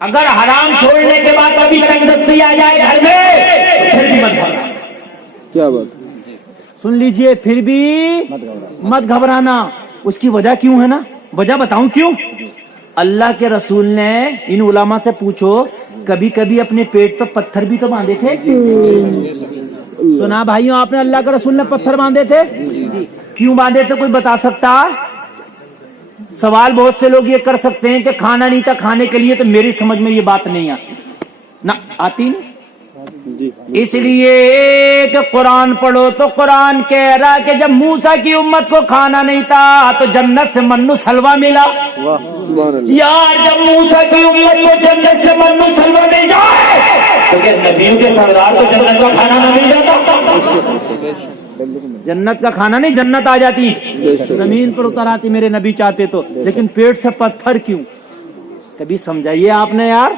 اگر حرام چھوڑنے کے بعد ابھی تنگ دستی آ جائے گھر میں تو پھر بھی مت گھبرانا. کیا بات. سن لیجئے, پھر بھی مت گھبرانا. اس کی وجہ کیوں ہے نا, وجہ بتاؤں کیوں. اللہ کے رسول نے ان علماء سے پوچھو, کبھی کبھی اپنے پیٹ پہ پتھر بھی تو باندھے تھے. سنا بھائیوں, آپ نے اللہ کے رسول نے پتھر باندھے تھے, کیوں باندھے تھے, کوئی بتا سکتا؟ سوال بہت سے لوگ یہ کر سکتے ہیں کہ کھانا نہیں تھا کھانے کے لیے, تو میری سمجھ میں یہ بات نہیں آتی نہ, آتی نہیں. اس لیے کہ قرآن پڑھو تو قرآن کہہ رہا کہ جب موسیٰ کی امت کو کھانا نہیں تھا تو جنت سے منو سلوا ملا. یار جب موسیٰ کی امت کو جنت سے منو سلوا مل جائے تو کہ نبیوں کے سردار کو جنت کا کھانا نہ مل جاتا؟ جنت کا کھانا نہیں, جنت آ جاتی, زمین پر اتر آتی میرے نبی چاہتے تو. لیکن پیٹ سے پتھر کیوں, کبھی سمجھائیے آپ نے یار.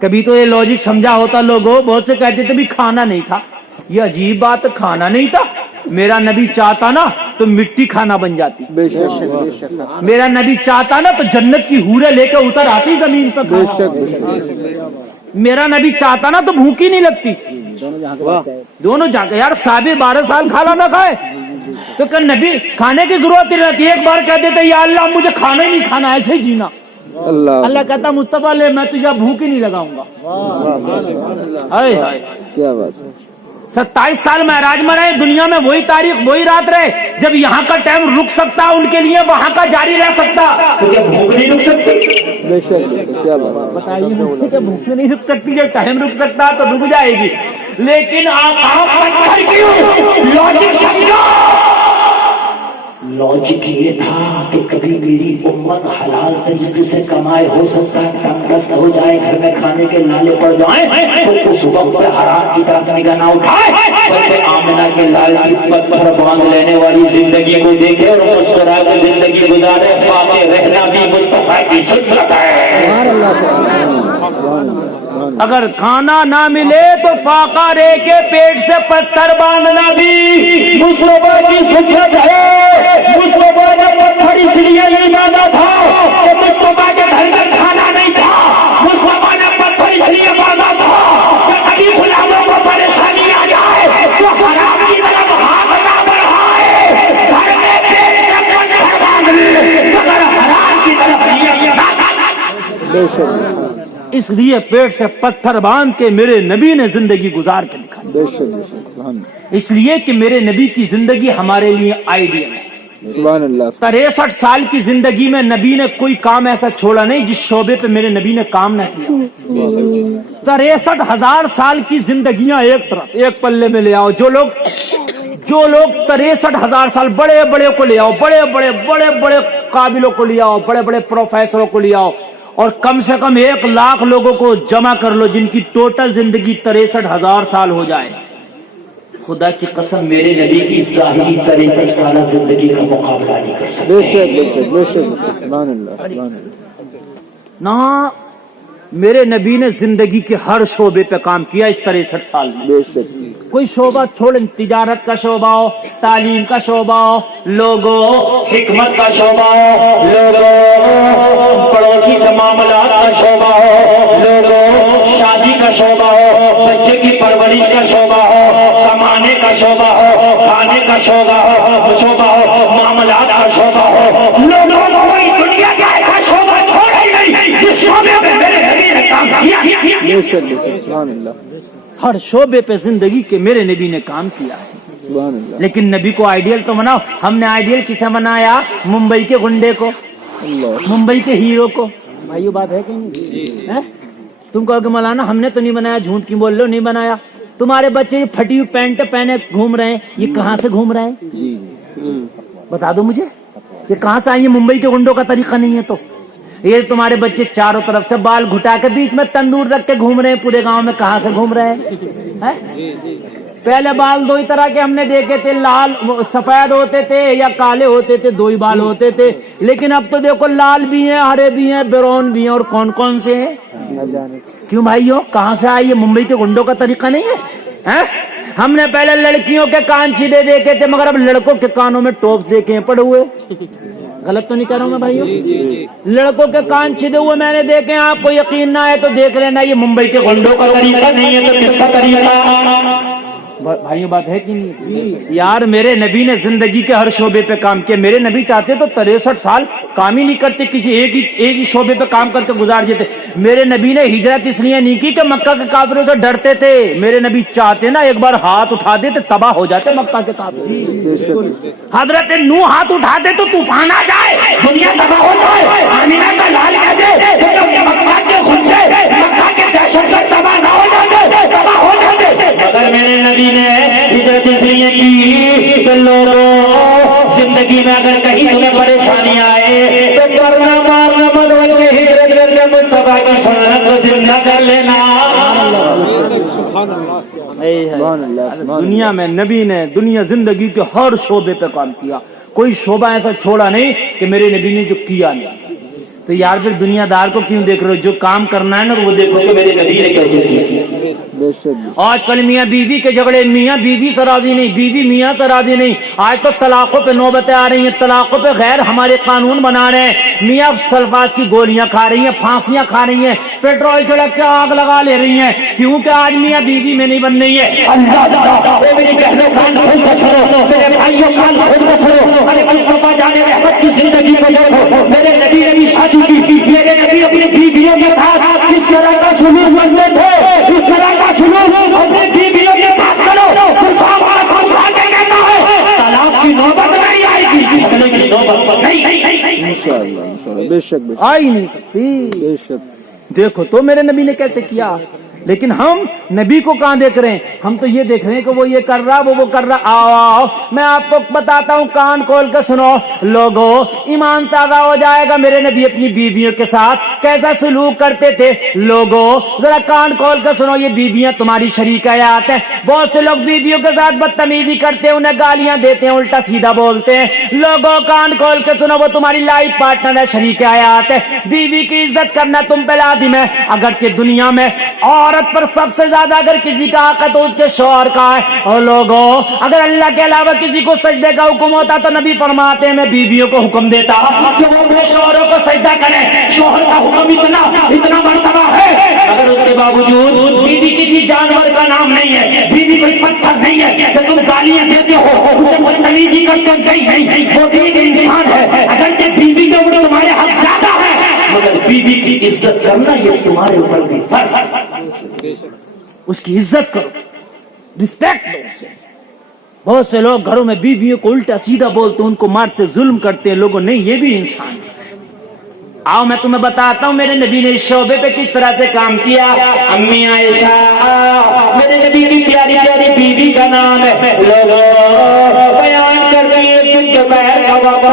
کبھی تو یہ لاجک سمجھا ہوتا. لوگوں بہت سے کہتے تھے بھی کھانا نہیں تھا, یہ عجیب بات, کھانا نہیں تھا. میرا نبی چاہتا نا تو مٹی کھانا بن جاتی. میرا نبی چاہتا نا تو جنت کی حوریں لے کے اتر آتی زمین پر. میرا نبی چاہتا نا تو بھوک ہی نہیں لگتی. دونوں جا کے یار, صحابی 12 سال کھانا نہ کھائے تو کہ نبی کھانے کی ضرورت نہیں رہتی. ایک بار کہتے تھے یا اللہ مجھے کھانا ہی نہیں کھانا, ایسے ہی جینا. اللہ کہتا مصطفیٰ لے, میں تجھے بھوک ہی نہیں لگاؤں گا. کیا بات. 27 سال معراج میں رہے, دنیا میں وہی تاریخ وہی رات رہے. جب یہاں کا ٹائم رک سکتا ان کے لیے, وہاں کا جاری رہ سکتا, تو کیا بھوک نہیں رک سکتی؟ کیا بات. بتائیے, بھوک نہیں رک سکتی, جب ٹائم رک سکتا تو رک جائے گی. لیکن لاجک یہ تھا کہ کبھی میری امت حلال طریقے سے کمائے, ہو سکتا ہے تنگ دست ہو جائے, گھر میں کھانے کے لالے پڑ جائیں, تو اس وقت حرام کی طرف نگاہ نہ اٹھائے, بلکہ آمنہ کے لال کی پتھر باندھ لینے والی زندگی کو دیکھے اور مسکرا کے زندگی گزارے. فاقے رہنا بھی مصطفیٰ کی سنت ہے. اگر کھانا نہ ملے تو فاقہ رہ کے پیٹ سے پتھر باندھنا بھی مصطفیٰ کی سنت ہے. مصطفیٰ نے پتھر اس لیے نہیں باندھا تھا کہ مصطفیٰ کے گھر میں کھانا نہیں تھا. مصطفیٰ نے پتھر اس لیے باندھا تھا کہ کبھی غلاموں کو پریشانی آ جائے تو حرام کی طرف ہاتھ نہ بڑھائے, گھر میں پیٹ سے پتھر باندھ لے, مگر حرام کی طرف نہیں. اس لیے پیٹ سے پتھر باندھ کے میرے نبی نے زندگی گزار کے دکھائی. اس لیے کہ میرے نبی کی زندگی ہمارے لیے آئیڈیل ہے. 63 سال کی زندگی میں نبی نے کوئی کام ایسا چھوڑا نہیں جس شعبے پہ میرے نبی نے کام نہ کیا. 63,000 سال کی زندگیاں ایک طرف ایک پلے میں لے آؤ. جو لوگ 63,000 سال, بڑے بڑے کو لے آؤ, بڑے بڑے قابلوں کو لے آؤ, بڑے بڑے پروفیسروں کو لے آؤ, اور کم سے کم 1 لاکھ لوگوں کو جمع کر لو جن کی ٹوٹل زندگی 63,000 سال ہو جائے. خدا کی قسم میرے نبی کی ظاہری 63 سالہ زندگی کا مقابلہ نہیں کر سکتے. نہ میرے نبی نے زندگی کے ہر شعبے پہ کام کیا اس 63 سال میں. کوئی شعبہ چھوڑ, تجارت کا شعبہ ہو, تعلیم کا شعبہ ہو, لوگوں حکمت کا شعبہ ہو, لوگوں پڑوسی سے معاملات کا شعبہ ہو, لوگوں شادی کا شعبہ ہو, بچے کی پرورش کا شعبہ ہو, کمانے کا شعبہ ہو, کھانے کا شعبہ ہو, معاملات کا شعبہ ہو, لوگوں کوئی دنیا کا ایسا شعبہ چھوڑا ہی نہیں جس شعبے میں میرے نبی نے کام کیا. ہر شعبے پہ زندگی کے میرے نبی نے کام کیا ہے. لیکن نبی کو آئیڈیل تو بناؤ. ہم نے آئیڈیل کسے بنایا؟ ممبئی کے گنڈے کو, ممبئی کے ہیرو کو. بھائیو بات ہے کہ نہیں؟ تم کہو کہ مولانا ہم نے تو نہیں بنایا, جھوٹ کی بول رہے ہو, نہیں بنایا. تمہارے بچے یہ پھٹی ہوئی پینٹ پہنے گھوم رہے ہیں, یہ کہاں سے گھوم رہے ہیں؟ بتا دو مجھے, یہ کہاں سے آئی؟ ممبئی کے گنڈوں کا طریقہ نہیں ہے. تو یہ تمہارے بچے چاروں طرف سے بال گھٹا کے بیچ میں تندور رکھ کے گھوم رہے ہیں پورے گاؤں میں, کہاں سے گھوم رہے ہیں؟ پہلے بال 2 ہی طرح کے ہم نے دیکھے تھے, لال سفید ہوتے تھے یا کالے ہوتے تھے, 2 ہی بال ہوتے تھے. لیکن اب تو دیکھو لال بھی ہیں, ہرے بھی ہیں, براؤن بھی ہیں, اور کون کون سے ہیں. کیوں بھائیو, کہاں سے آئی؟ یہ ممبئی کے گنڈوں کا طریقہ نہیں ہے. ہم نے پہلے لڑکیوں کے کان سیدھے دیکھے تھے, مگر اب لڑکوں کے کانوں میں ٹوپس دیکھے ہیں پڑے ہوئے. غلط تو نہیں کہہ رہا ہوں میں بھائیوں؟ لڑکوں کے کان چھدے ہوئے میں نے دیکھے، آپ کو یقین نہ ہے تو دیکھ لینا، یہ ممبئی کے گنڈوں کا طریقہ نہیں ہے تو کس کا طریقہ؟ بھائیوں بات ہے کہ نہیں یار؟ میرے نبی نے زندگی کے ہر شعبے پہ کام کیا. میرے نبی چاہتے تو 63 سال کام ہی نہیں کرتے، کسی ایک ہی شعبے پہ کام کر کے گزار دیتے. میرے نبی نے ہجرت اس لیے نہیں کی کہ مکہ کے کافروں سے ڈرتے تھے. میرے نبی چاہتے نا ایک بار ہاتھ اٹھا دیتے تباہ ہو جاتے مکہ کے کافر. حضرت نوح ہاتھ اٹھا دے تو طوفان آ جائے، دنیا تباہ ہو جائے. آمینہ کا لال کہہ دے مکہ کے خندے، مکہ کے دہشت گرد تباہ نہ ہو جاتے، تباہ ہو جاتے. مگر میرے نبی نے ہجرت اس لیے کی کہ لوگوں زندگی میں اگر کہیں تمہیں پریشانی آئے تو کرنا مارنا بدل کے ہجرت کر کے مصطفیٰ کی سنت کو زندہ کر لینا. دنیا میں نبی نے دنیا زندگی کے ہر شعبے پہ کام کیا، کوئی شعبہ ایسا چھوڑا نہیں کہ میرے نبی نے جو کیا نہیں. تو یار پھر دنیا دار کو کیوں دیکھ رہے ہو؟ جو کام کرنا ہے نا وہ دیکھو کہ میرے نبی نے کیسے کیا. آج کل میاں بیوی کے جھگڑے، میاں بیوی سے راضی نہیں، بیوی میاں سے راضی نہیں. آج تو طلاقوں پہ نوبتیں آ رہی ہیں، طلاقوں پہ غیر ہمارے قانون بنا رہے ہیں. میاں سلفاس کی گولیاں کھا رہی ہیں، پھانسیاں کھا رہی ہیں، پیٹرول چھڑک کے آگ لگا لے رہی ہیں، کیونکہ آج میاں بیوی میں نہیں بن رہی ہے. اللہ میری بہنوں کان کھول کر سنو، میرے بھائیوں کان کھول کر سنو. ارے مصطفیٰ جان رحمت کی زندگی کو دیکھو. میرے نبی نے بھی شادی کی، میرے نبی اپنی بیویوں کے ساتھ کس طرح کا سلوک کرتے تھے، اس طرح کا سلوک اپنی بیویوں کے ساتھ کرو. سمجھا کے کہتا ہے طلاق کی نوبت نہیں آئے گی، جھگڑے کی نوبت نہیں انشاءاللہ بے شک آئی نہیں سکتی. بے شک. دیکھو تو میرے نبی نے کیسے کیا. لیکن ہم نبی کو کہاں دیکھ رہے ہیں؟ ہم تو یہ دیکھ رہے ہیں کہ وہ یہ کر رہا، وہ کر رہا. آؤ میں آپ کو بتاتا ہوں، کان کھول کے سنو لوگوں، ایمان تازہ ہو جائے گا. میرے نبی اپنی بیویوں کے ساتھ کیسا سلوک کرتے تھے لوگوں، ذرا کان کھول کے سنو. یہ بیویاں تمہاری شریک حیات ہیں. بہت سے لوگ بیویوں کے ساتھ بدتمیزی کرتے ہیں، انہیں گالیاں دیتے ہیں، الٹا سیدھا بولتے ہیں. لوگوں کان کھول کے سنو، وہ تمہاری لائف پارٹنر ہے، شریک حیات ہے. بیوی کی عزت کرنا تم پہ لازم ہے. اگرچہ دنیا میں عورت پر سب سے زیادہ اگر کسی کا حق ہے تو اس کے شوہر کا ہے. اور لوگوں اگر اللہ کے علاوہ کسی کو سجدے کا حکم ہوتا تو نبی فرماتے ہیں میں بیویوں کو حکم دیتا کہ وہ اپنے شوہروں کو سجدہ کریں. شوہر کا حکم اتنا مرتبہ ہے، اگر اس کے باوجود بیوی کسی جانور کا نام نہیں ہے، بیوی کوئی پتھر نہیں ہے کہ تم گالیاں دیتے ہو، اسے بدتمیزی کرتے ہو. نہیں، وہ بھی ایک انسان ہے. اگرچہ بیوی کے اوپر تمہارے حق زیادہ ہے مگر بیوی کی عزت کرنا یہ تمہارے اوپر بھی فرض ہے. اس کی عزت کرو، رسپیکٹ دو اسے. بہت سے لوگ گھروں میں بیویوں کو الٹا سیدھا بولتے، ان کو مارتے، ظلم کرتے ہیں. لوگوں نہیں، یہ بھی انسان ہے. آؤ میں تمہیں بتاتا ہوں میرے نبی نے اس شعبے پہ کس طرح سے کام کیا. امی عائشہ میرے نبی کی پیاری پیاری بیوی کا نام ہے. لوگوں بیان کر رہی ہے دوپہر کا وقت،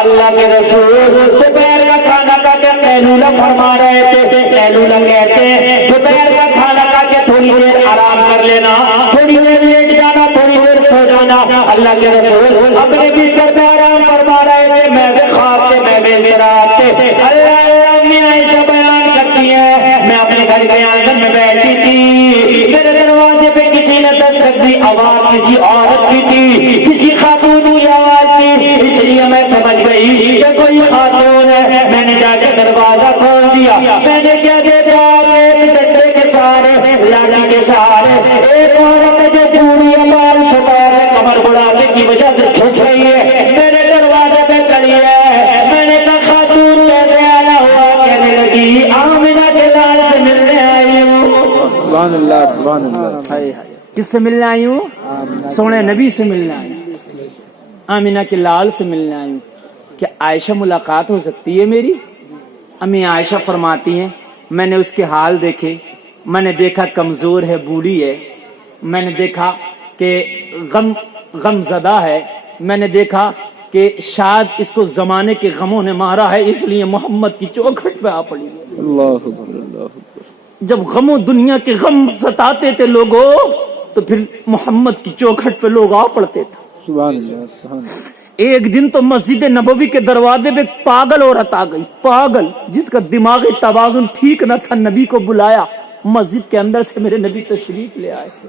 اللہ کے رسول دوپہر کا کھانا کھا کے قیلولہ فرما رہے تھے. قیلولہ کہتے ہیں دوپہر کا کھانا کھا کے تھوڑی دیر آرام کر لینا، تھوڑی دیر لیٹ جانا، تھوڑی دیر سو جانا. اللہ کے رسول اپنے بستر پہ آرام فرما رہے تھے، میں بھی خواب تھے، میں بھی اضطراب تھے. اللہ امی عائشہ بیان کرتی ہے میں اپنے گھر کے آنگن میں بیٹھی تھی، میرے دروازے پہ کسی نے دستک دی، آواز کسی عورت کی تھی، کسی خاتون کی آواز تھی. اس لیے میں سمجھ گئی کہ کوئی خاتون ہے. میں نے جا کے دروازہ کھول دیا. میں نے کیا دیکھا، ایک ڈنڈے کے سہارے، لاٹھی کے سہارے ایک عورت جو پوری بال سفید کمر بڑھانے کی وجہ سے چھٹ رہی ہے، میرے دروازے پہ کھڑی ہے. میں نے کہا خاتون کیسے آنا ہوا؟ کہنے لگی آمنہ کے لال سے ملنے آئی ہوں. سبحان اللہ سبحان اللہ. کس سے ملنے آئی ہوں؟ سونے نبی سے ملنے آئی ہوں، آمنہ کے لال سے ملنے آئی ہوں. کیا عائشہ ملاقات ہو سکتی ہے میری؟ امی عائشہ فرماتی ہیں میں نے اس کے حال دیکھے، میں نے دیکھا کمزور ہے، بوڑھی ہے، میں نے دیکھا کہ غم زدہ ہے، میں نے دیکھا کہ شاید اس کو زمانے کے غموں نے مارا ہے، اس لیے محمد کی چوکھٹ پہ آ پڑی. اللہ اکبر اللہ اکبر. جب غموں دنیا کے غم ستاتے تھے لوگوں تو پھر محمد کی چوکھٹ پہ لوگ آ پڑتے تھے. سبحان اللہ سبحان اللہ. ایک دن تو مسجد نبوی کے دروازے پہ پاگل عورت آ گئی، پاگل جس کا دماغی توازن ٹھیک نہ تھا. نبی کو بلایا، مسجد کے اندر سے میرے نبی تشریف لے آئے تھے.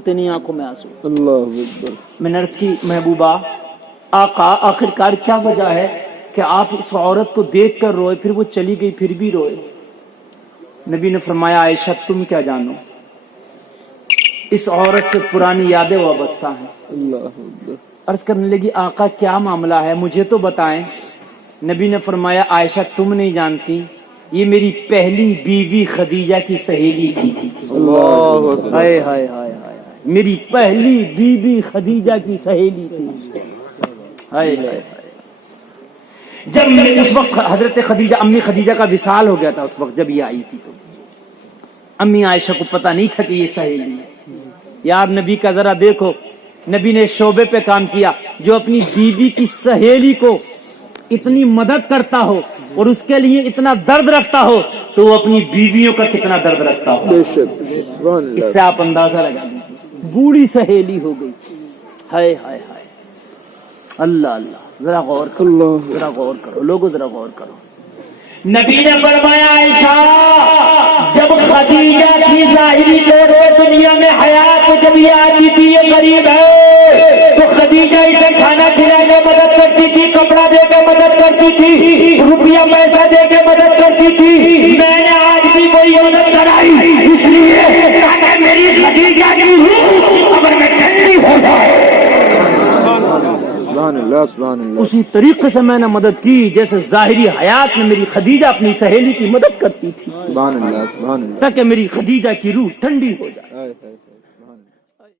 کھولتے نہیں آنکھوں میں آنسو. اللہ اکبر. میں نرس کی محبوبہ آقا آخرکار کیا وجہ ہے کہ آپ اس عورت کو دیکھ کر روئے, پھر وہ چلی گئی پھر بھی روئے؟ نبی نے فرمایا عائشہ تم کیا جانو, اس عورت سے پرانی یادیں وابستہ ہیں. اللہ اکبر. عرض کرنے لگی آقا کیا معاملہ ہے, مجھے تو بتائیں. نبی نے فرمایا عائشہ تم نہیں جانتی, یہ میری پہلی بیوی خدیجہ کی سہیلی تھی. اللہ اکبر. ہائے ہائے ہائے ہائے, میری پہلی بیوی خدیجہ کی سہیلی تھی. ہائے ہائے ہائے. جب اس وقت حضرت خدیجہ امی خدیجہ کا وصال ہو گیا تھا, اس وقت جب یہ آئی تھی تو امی عائشہ کو پتہ نہیں تھا کہ یہ سہیلی ہے. یار نبی کا ذرا دیکھو, نبی نے شعبے پہ کام کیا, جو اپنی بیوی کی سہیلی کو اتنی مدد کرتا ہو اور اس کے لیے اتنا درد رکھتا ہو تو وہ اپنی بیویوں کا کتنا درد رکھتا ہو. بے شک. سبحان اللہ. اس سے آپ اندازہ لگا لیجیے, بوڑھی سہیلی ہو گئی. ہائے ہائے ہائے. اللہ اللہ, ذرا غور کرو, اللہ. ذرا غور کرو لوگوں, ذرا غور کرو. نبی نے فرمایا عائشہ جب خدیجہ کی ظاہری طور پہ دنیا میں حیات جب یہ آتی تھی, یہ غریب ہے, تو خدیجہ اسے کھانا کھلا کے مدد کرتی تھی, کپڑا دے کے مدد کرتی تھی, روپیہ پیسہ دے کے مدد کرتی تھی. میں نے آج بھی کوئی مدد کرائی اس لیے تاکہ میری خدیجہ کی روح اس کی قبر میں ٹھنڈی ہو جائے. سبحان اللہ. سبحان اللہ. اسی طریقے سے میں نے مدد کی جیسے ظاہری حیات میں میری خدیجہ اپنی سہیلی کی مدد کرتی تھی, سبحان اللہ. سبحان اللہ. تاکہ میری خدیجہ کی روح ٹھنڈی ہو جائے.